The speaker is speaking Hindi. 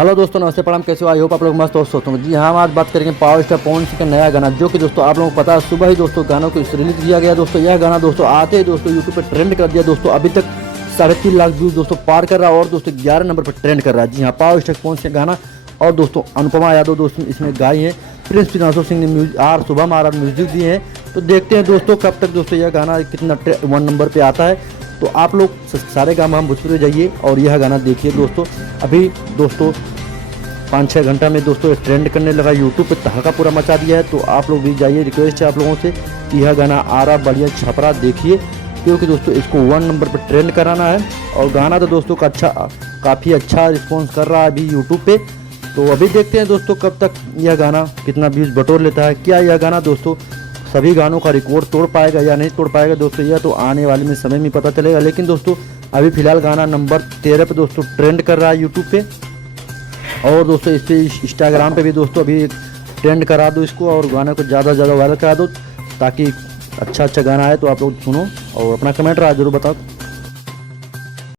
हेलो दोस्तों, नमस्ते, प्रणाम। कैसे हो? आई होप आप लोग मस्त हो दोस्तों। जी हाँ, हम आज बात करेंगे पावर स्टार पवन सिंह का नया गाना, जो कि दोस्तों आप लोगों को पता है सुबह ही दोस्तों गानों को रिलीज किया गया। दोस्तों यह गाना दोस्तों आते ही दोस्तों यूट्यूब पे ट्रेंड कर दिया। दोस्तों अभी तक 3.5 लाख व्यूज दोस्तों पार कर रहा है और दोस्तों 11 नंबर पर ट्रेंड कर रहा है। जी हाँ, पावर स्टार पवन सिंह का गाना और दोस्तों अनुपमा यादव दोस्तों इसमें गाई है। प्रिंस पिनासो सिंह ने शुभम आर म्यूजिक दिए हैं। तो देखते हैं दोस्तों कब तक दोस्तों यह गाना कितना 1 नंबर पे आता है। तो आप लोग सारे गाना हम भोजपुरी जाइए और यह गाना देखिए दोस्तों। अभी दोस्तों 5-6 घंटा में दोस्तों ट्रेंड करने लगा, यूट्यूब पे तहलका पूरा मचा दिया है। तो आप लोग भी जाइए, रिक्वेस्ट है आप लोगों से कि यह गाना आ रहा बढ़िया छपरा देखिए, क्योंकि दोस्तों इसको 1 नंबर पर ट्रेंड कराना है। और गाना तो दोस्तों का काफ़ी अच्छा रिस्पॉन्स कर रहा है अभी यूट्यूब पे। तो अभी देखते हैं दोस्तों कब तक यह गाना कितना व्यूज़ बटोर लेता है। क्या यह गाना दोस्तों सभी गानों का रिकॉर्ड तोड़ पाएगा या नहीं तोड़ पाएगा दोस्तों, यह तो आने वाले में समय में पता चलेगा। लेकिन दोस्तों अभी फिलहाल गाना नंबर 13 पे दोस्तों ट्रेंड कर रहा है यूट्यूब पे। और दोस्तों इस पे इंस्टाग्राम पे भी दोस्तों अभी ट्रेंड करा दो इसको और गाने को ज़्यादा से ज़्यादा वायरल करा दो, ताकि अच्छा गाना आए। तो आप लोग सुनो और अपना कमेंट रहा जरूर बताओ।